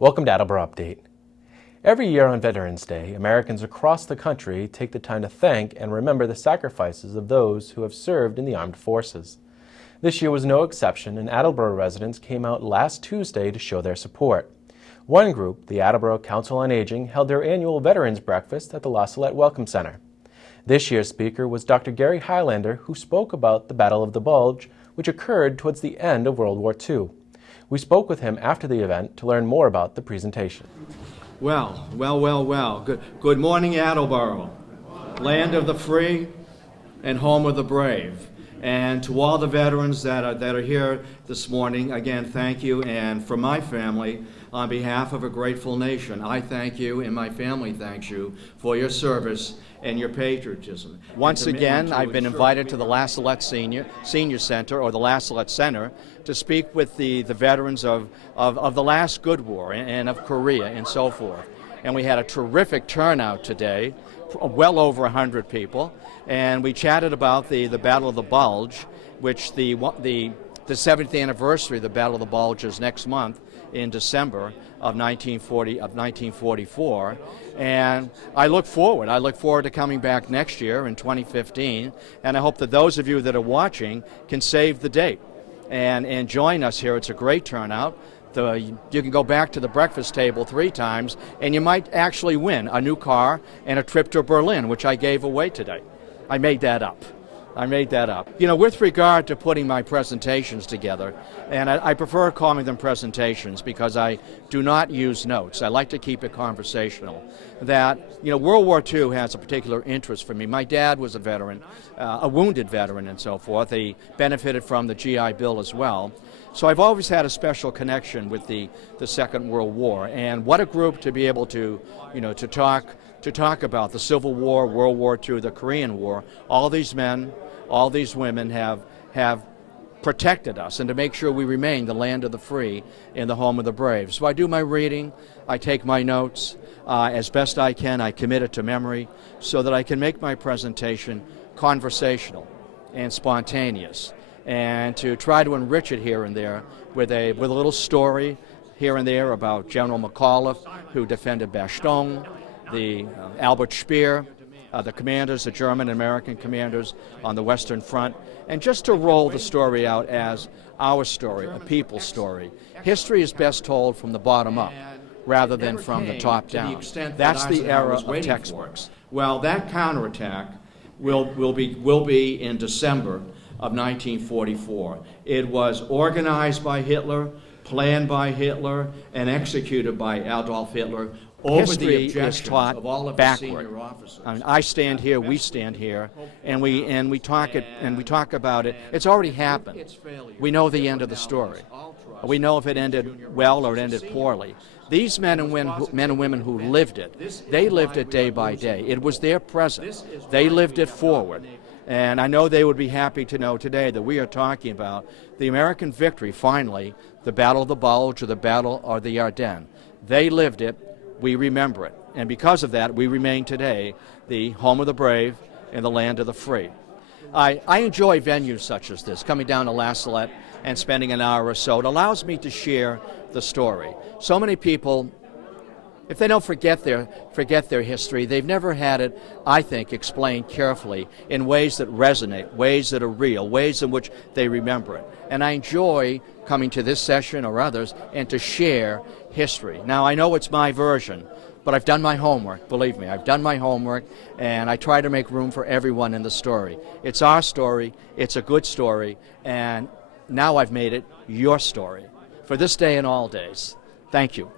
Welcome to Attleboro Update. Every year on Veterans Day, Americans across the country take the time to thank and remember the sacrifices of those who have served in the armed forces. This year was no exception, and Attleboro residents came out last Tuesday to show their support. One group, the Attleboro Council on Aging, held their annual Veterans Breakfast at the Salette Welcome Center. This year's speaker was Dr. Hylander, who spoke about the Battle of the Bulge, which occurred towards the end of World War II. We spoke with him after the event to learn more about the presentation. Well. Good morning, Attleboro, land of the free and home of the brave. And to all the veterans that are here this morning, again, thank you. And for my family, on behalf of a grateful nation, I thank you and my family thanks you for your service and your patriotism. Once again, I've been invited to the Salette Senior Center, or the Salette Center, to speak with the veterans of the last good war and of Korea and so forth. And we had a terrific turnout today, well over 100 people, and we chatted about the Battle of the Bulge, which the 70th anniversary of the Battle of the Bulge is next month in December of 1944, and I look forward to coming back next year in 2015, and I hope that those of you that are watching can save the date and join us here. It's a great turnout. You can go back to the breakfast table 3 times, and you might actually win a new car and a trip to Berlin, which I gave away today. I made that up. You know, with regard to putting my presentations together, and I prefer calling them presentations because I do not use notes. I like to keep it conversational. That, you know, World War II has a particular interest for me. My dad was a veteran, a wounded veteran and so forth. He benefited from the GI Bill as well. So I've always had a special connection with the Second World War. And what a group to be able to, you know, to talk about the Civil War, World War II, the Korean War. All these men, all these women have protected us, and to make sure we remain the land of the free and the home of the brave. So I do my reading, I take my notes as best I can, I commit it to memory so that I can make my presentation conversational and spontaneous, and to try to enrich it here and there with a little story here and there about General McAuliffe, who defended Bastogne, the Albert Speer, the commanders, the German and American commanders on the Western Front, and just to roll the story out as our story, a people's story. History is best told from the bottom up rather than from the top down. That's the era of textbooks. Well, that counterattack will be in December of 1944. It was organized by Hitler, planned by Hitler, and executed by Adolf Hitler. History is taught backward. I mean, I stand here, we stand here, and we talk about it. It's already happened. We know the end of the story. We know if it ended well or it ended poorly. These men and women who lived it, they lived it day by day. It was their present. They lived it forward. And I know they would be happy to know today that we are talking about the American victory, finally, the Battle of the Bulge or the Battle of the Ardennes. They lived it. We remember it, and because of that, we remain today the home of the brave and the land of the free. I enjoy venues such as this, coming down to Salette and spending an hour or so. It allows me to share the story. So many people, if they don't forget their history, they've never had it, I think, explained carefully in ways that resonate, ways that are real, ways in which they remember it. And I enjoy coming to this session or others and to share history. Now, I know it's my version, but I've done my homework, believe me. I've done my homework, and I try to make room for everyone in the story. It's our story, it's a good story, and now I've made it your story for this day and all days. Thank you.